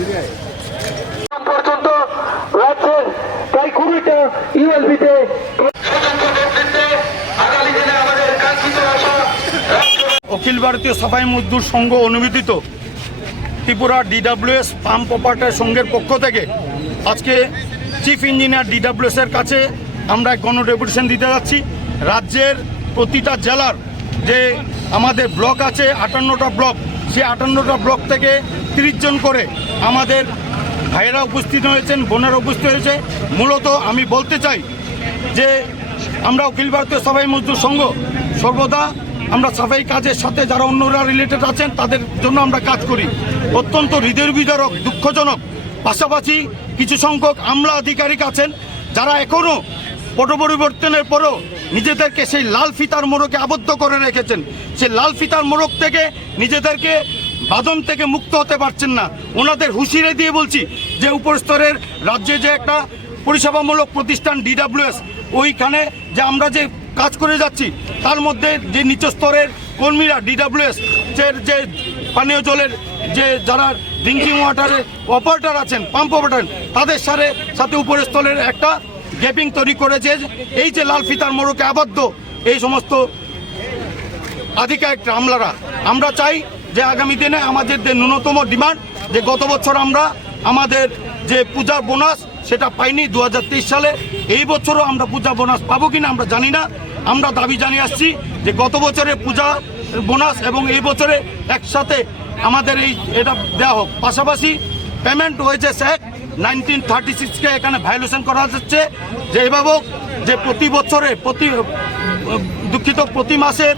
অখিল ভারতীয় সফাই মজদুর সংঘ অনুমোদিত Tripura DWS pump operator সংঘের পক্ষ থেকে আজকে চিফ ইঞ্জিনিয়ার ডিডাব্লিউএস এর কাছে আমরা গণ ডেপুটেশন দিতে যাচ্ছি রাজ্যের প্রতিটা জেলার যে আমাদের ব্লক আছে আটান্নটা ব্লক সে আটান্নটা ব্লক থেকে তিরিশ জন করে আমাদের ভাইয়েরা উপস্থিত হয়েছেন বোনেরা উপস্থিত হয়েছে মূলত আমি বলতে চাই যে আমরা অখিল ভারতীয় সবাই মজদুর সংঘ সর্বদা আমরা সাফাই কাজের সাথে যারা অন্যরা রিলেটেড আছেন তাদের জন্য আমরা কাজ করি অত্যন্ত হৃদয় বিদারক দুঃখজনক পাশাপাশি কিছু সংখ্যক আমলা আধিকারিক আছেন যারা এখনও পট পরিবর্তনের পরও নিজেদেরকে সেই লাল ফিতার মোড়কে আবদ্ধ করে রেখেছেন সেই লাল ফিতার মোড়ক থেকে নিজেদেরকে বাদন থেকে মুক্ত হতে পারছেন না ওনাদের হুশিরে দিয়ে বলছি যে উপরস্তরের রাজ্যে যে একটা পরিষেবামূলক প্রতিষ্ঠান ডিডাব্লিউএস ওইখানে যে আমরা যে কাজ করে যাচ্ছি তার মধ্যে যে নিচ স্তরের কর্মীরা ডিডাব্লিউএস এর যে পানীয় জলের যে যারা ড্রিঙ্কিং ওয়াটারের অপারেটার আছেন পাম্প অপারেটার তাদের সাথে সাথে উপরের স্তরের একটা গ্যাপিং তৈরি করেছে এই যে লাল ফিতার মোড়কে আবদ্ধ এই সমস্ত আধিকারিক আমলারা আমরা চাই যে আগামী দিনে আমাদের যে ন্যূনতম ডিমান্ড যে গত বছর আমরা আমাদের যে পূজার বোনাস সেটা পাইনি দু সালে এই বছরও আমরা পূজা বোনাস পাবো কিনা আমরা জানি না আমরা দাবি জানিয়ে আসছি যে গত বছরে পূজা বোনাস এবং এই বছরে একসাথে আমাদের এই এটা দেওয়া হোক পাশাপাশি পেমেন্ট হয়েছে স্যাক নাইনটিন থার্টি সিক্সকে এখানে ভায়োলেশন করা হচ্ছে যে অভিভাবক যে প্রতি বছরে প্রতি দুঃখিত প্রতি মাসের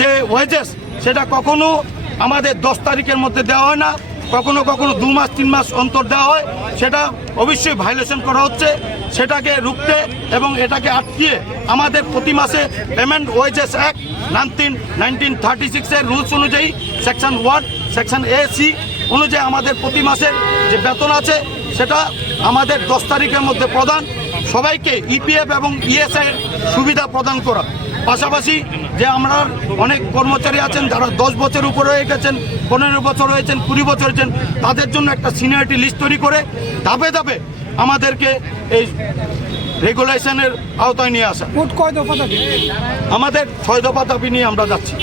যে ওয়েজেস সেটা কখনো আমাদের দশ তারিখের মধ্যে দেওয়া হয় না কখনো কখনো দু মাস তিন মাস অন্তর দেওয়া হয় সেটা অবশ্যই ভায়োলেশন করা হচ্ছে সেটাকে রুখতে এবং এটাকে আটকিয়ে আমাদের প্রতি মাসে payment wages act nineteen nineteen thirty সিক্সের রুলস অনুযায়ী section one section A C অনুযায়ী আমাদের প্রতি মাসের যে বেতন আছে সেটা আমাদের দশ তারিখের মধ্যে প্রদান সবাইকে ইপিএফ এবং ইএসআই সুবিধা প্রদান করা পাশাপাশি যে আমরা অনেক কর্মচারী আছেন যারা দশ বছর উপরে হয়ে গেছেন পনেরো বছর হয়েছেন কুড়ি বছর হয়েছেন তাদের জন্য একটা সিনিয়রিটি লিস্ট তৈরি করে ধাপে ধাপে আমাদেরকে এই রেগুলেশনের আওতায় নিয়ে আসা কয় দফা দাবি আমাদের ছয় দফা দাবি নিয়ে আমরা যাচ্ছি